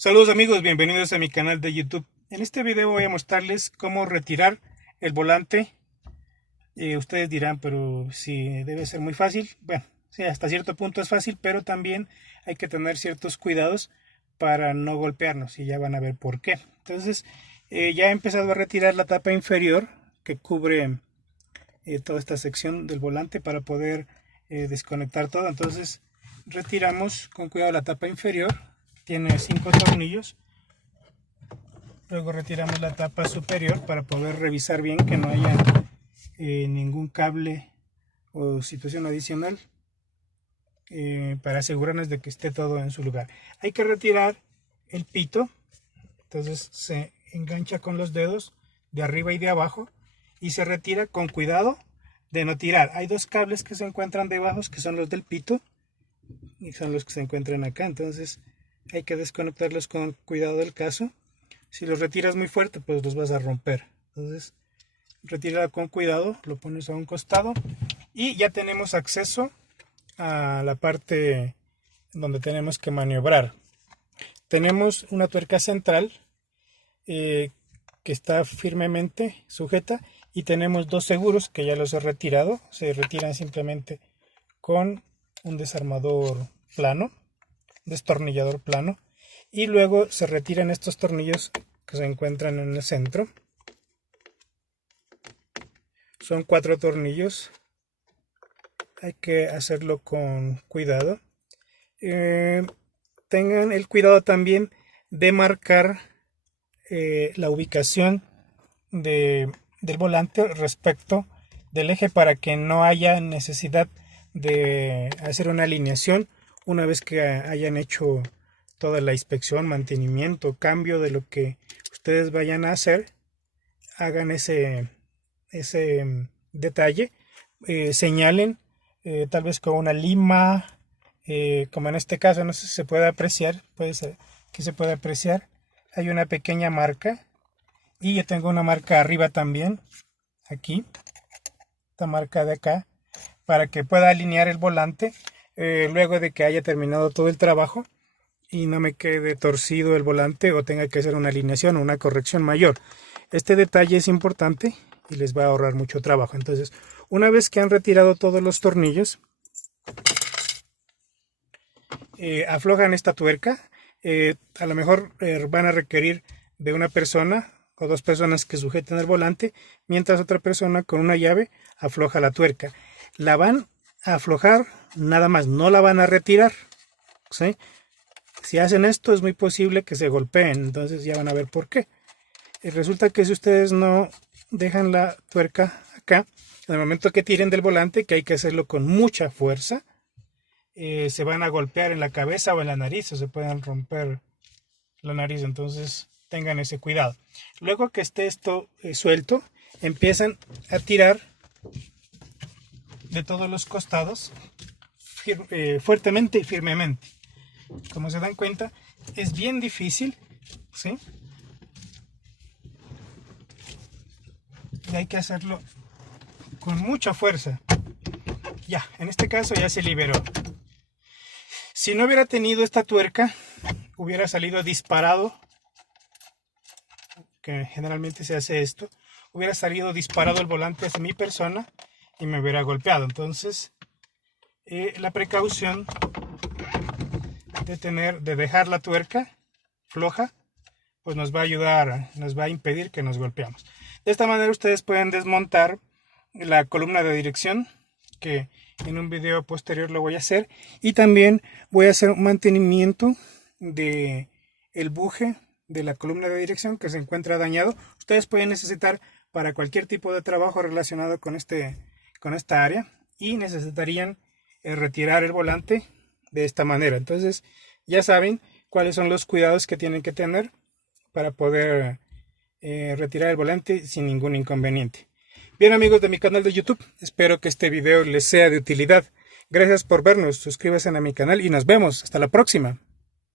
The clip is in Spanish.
Saludos amigos, bienvenidos a mi canal de YouTube. En este video voy a mostrarles cómo retirar el volante. Ustedes dirán, pero si debe ser muy fácil. Bueno, sí, hasta cierto punto es fácil, pero también hay que tener ciertos cuidados para no golpearnos y ya van a ver por qué. Entonces, ya he empezado a retirar la tapa inferior que cubre toda esta sección del volante para poder desconectar todo. Entonces, retiramos con cuidado la tapa inferior. Tiene 5 tornillos. Luego retiramos la tapa superior para poder revisar bien que no haya ningún cable o situación adicional, para asegurarnos de que esté todo en su lugar. Hay que retirar el pito. Entonces se engancha con los dedos de arriba y de abajo y se retira con cuidado de no tirar. Hay dos cables que se encuentran debajo, que son los del pito, y son los que se encuentran acá. Entonces hay que desconectarlos con cuidado del caso. Si los retiras muy fuerte, pues los vas a romper. Entonces, retíralo con cuidado, lo pones a un costado y ya tenemos acceso a la parte donde tenemos que maniobrar. Tenemos una tuerca central que está firmemente sujeta y tenemos dos seguros que ya los he retirado. Se retiran simplemente con un desarmador plano, destornillador plano, y luego se retiran estos tornillos que se encuentran en el centro. Son 4 tornillos, hay que hacerlo con cuidado. Tengan el cuidado también de marcar la ubicación del volante respecto del eje para que no haya necesidad de hacer una alineación una vez que hayan hecho toda la inspección, mantenimiento, cambio de lo que ustedes vayan a hacer. Hagan ese detalle, señalen tal vez con una lima, como en este caso. No sé si se puede apreciar, puede ser que se puede apreciar, hay una pequeña marca y yo tengo una marca arriba también, aquí, esta marca de acá, para que pueda alinear el volante luego de que haya terminado todo el trabajo y no me quede torcido el volante o tenga que hacer una alineación o una corrección mayor. Este detalle es importante y les va a ahorrar mucho trabajo. Entonces, una vez que han retirado todos los tornillos, aflojan esta tuerca. A lo mejor van a requerir de una persona o dos personas que sujeten el volante, mientras otra persona con una llave afloja la tuerca. La van a aflojar nada más, no la van a retirar, ¿sí? Si hacen esto es muy posible que se golpeen, entonces ya van a ver por qué. Resulta que si ustedes no dejan la tuerca acá, en el momento que tiren del volante, que hay que hacerlo con mucha fuerza, se van a golpear en la cabeza o en la nariz, o se pueden romper la nariz. Entonces tengan ese cuidado. Luego que esté esto suelto, empiezan a tirar de todos los costados fuertemente y firmemente. Como se dan cuenta, es bien difícil, ¿sí? Y hay que hacerlo con mucha fuerza. Ya, en este caso ya se liberó. Si no hubiera tenido esta tuerca, hubiera salido disparado, que generalmente se hace esto, hubiera salido disparado el volante hacia mi persona y me hubiera golpeado. Entonces, la precaución de dejar la tuerca floja, pues nos va a ayudar, nos va a impedir que nos golpeemos. De esta manera ustedes pueden desmontar la columna de dirección, que en un video posterior lo voy a hacer, y también voy a hacer un mantenimiento de el buje de la columna de dirección que se encuentra dañado. Ustedes pueden necesitar para cualquier tipo de trabajo relacionado con esta área, y necesitarían retirar el volante de esta manera. Entonces ya saben cuáles son los cuidados que tienen que tener para poder retirar el volante sin ningún inconveniente. Bien amigos de mi canal de YouTube, espero que este video les sea de utilidad. Gracias por vernos, suscríbanse a mi canal y nos vemos. Hasta la próxima.